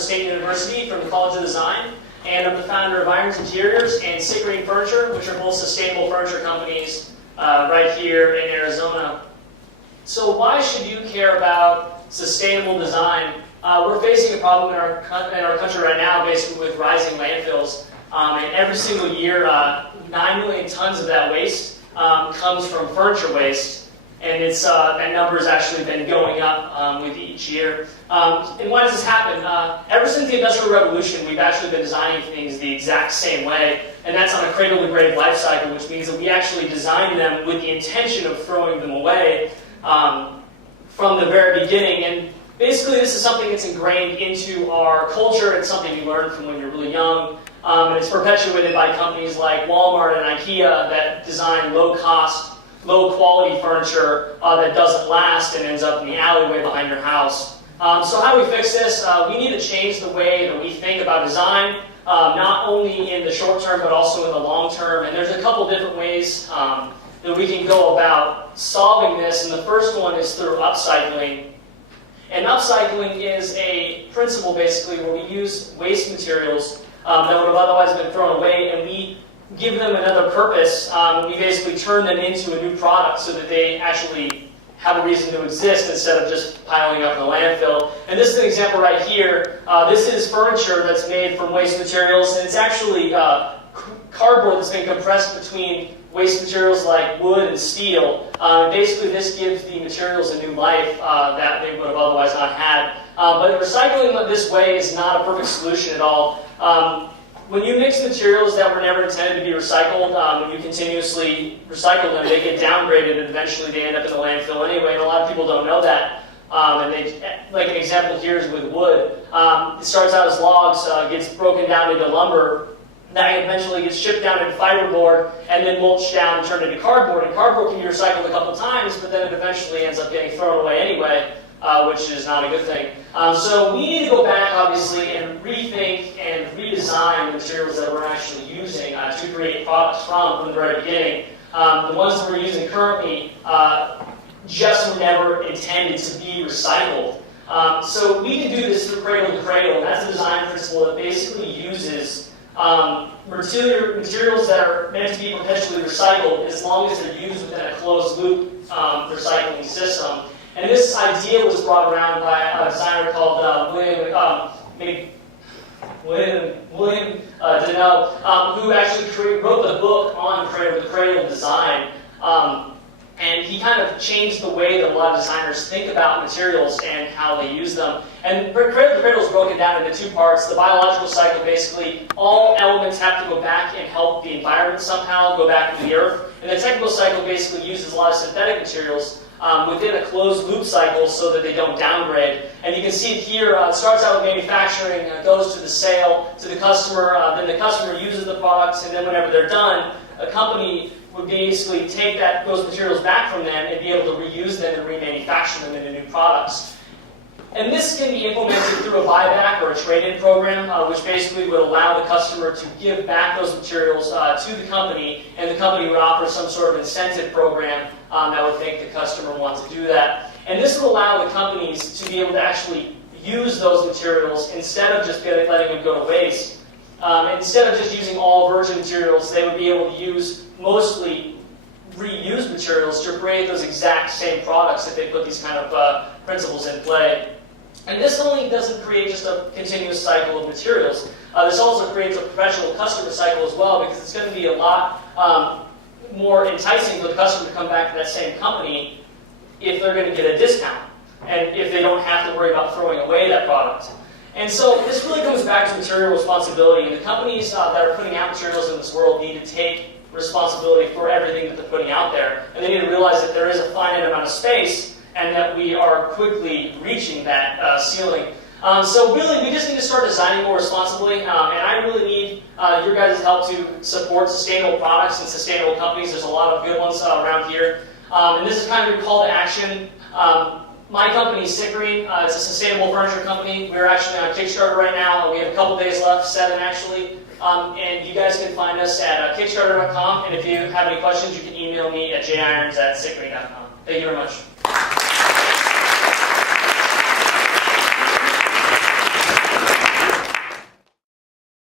State University from the College of Design, and I'm the founder of Irnos Interiors and Sick Green Furniture, which are both sustainable furniture companies right here in Arizona. So why should you care about sustainable design? We're facing a problem in our country right now, basically with rising landfills. And every single year, 9 million tons of that waste comes from furniture waste. And that number has actually been going up with each year. And why does this happen? Ever since the Industrial Revolution, we've actually been designing things the exact same way. And that's on a cradle-to-grave life cycle, which means that we actually designed them with the intention of throwing them away from the very beginning. And basically, this is something that's ingrained into our culture. It's something you learn from when you're really young. And it's perpetuated by companies like Walmart and IKEA that design low-cost, low-quality furniture that doesn't last and ends up in the alleyway behind your house. So how do we fix this? We need to change the way that we think about design, not only in the short term, but also in the long term. And there's a couple different ways that we can go about solving this. And the first one is through upcycling. And upcycling is a principle, basically, where we use waste materials that would have otherwise been thrown away, and we give them another purpose. We basically turn them into a new product so that they actually have a reason to exist instead of just piling up in the landfill. And this is an example right here. This is furniture that's made from waste materials, and it's actually cardboard that's been compressed between waste materials like wood and steel. Basically, this gives the materials a new life that they would have otherwise not had. But recycling this way is not a perfect solution at all. When you mix materials that were never intended to be recycled, when you continuously recycle them, they get downgraded and eventually they end up in the landfill anyway, and a lot of people don't know that. Like an example here is with wood. It starts out as logs, gets broken down into lumber, that eventually gets shipped down into fiberboard, and then mulched down and turned into cardboard. And cardboard can be recycled a couple times, but then it eventually ends up getting thrown away anyway, which is not a good thing. So we need to go back, obviously, and rethink and redesign the materials that we're actually using to create products from the very beginning. The ones that we're using currently just were never intended to be recycled. So we can do this through cradle to cradle, and that's a design principle that basically uses materials that are meant to be perpetually recycled as long as they're used within a closed-loop recycling system. And this idea was brought around by a designer called William Deneau, who actually wrote the book on cradle-to-cradle design. And he kind of changed the way that a lot of designers think about materials and how they use them. And cradle-to-cradle is broken down into two parts. The biological cycle, basically, all elements have to go back and help the environment somehow, go back to the earth. And the technical cycle basically uses a lot of synthetic materials within a closed-loop cycle so that they don't downgrade. And you can see it here. It starts out with manufacturing, goes to the sale, to the customer, then the customer uses the products, and then whenever they're done, a company would basically take those materials back from them and be able to reuse them and remanufacture them into new products. And this can be implemented through a buyback or a trade-in program, which basically would allow the customer to give back those materials to the company, and the company would offer some sort of incentive program that would make the customer want to do that. And this would allow the companies to be able to actually use those materials instead of just letting them go to waste. Instead of just using all virgin materials, they would be able to use mostly reused materials to create those exact same products if they put these kind of principles in play. And this only doesn't create just a continuous cycle of materials. This also creates a perpetual customer cycle as well, because it's going to be a lot more enticing for the customer to come back to that same company if they're going to get a discount, and if they don't have to worry about throwing away that product. And so this really comes back to material responsibility, and the companies that are putting out materials in this world need to take responsibility for everything that they're putting out there. And they need to realize that there is a finite amount of space and that we are quickly reaching that ceiling. So really, we just need to start designing more responsibly, and I really need your guys' help to support sustainable products and sustainable companies. There's a lot of good ones around here. And this is kind of your call to action. My company, Sick Green, it's a sustainable furniture company. We're actually on Kickstarter right now. We have a couple days left, 7 actually. And you guys can find us at kickstarter.com. And if you have any questions, you can email me at jirons@sickgreen.com. Thank you very much.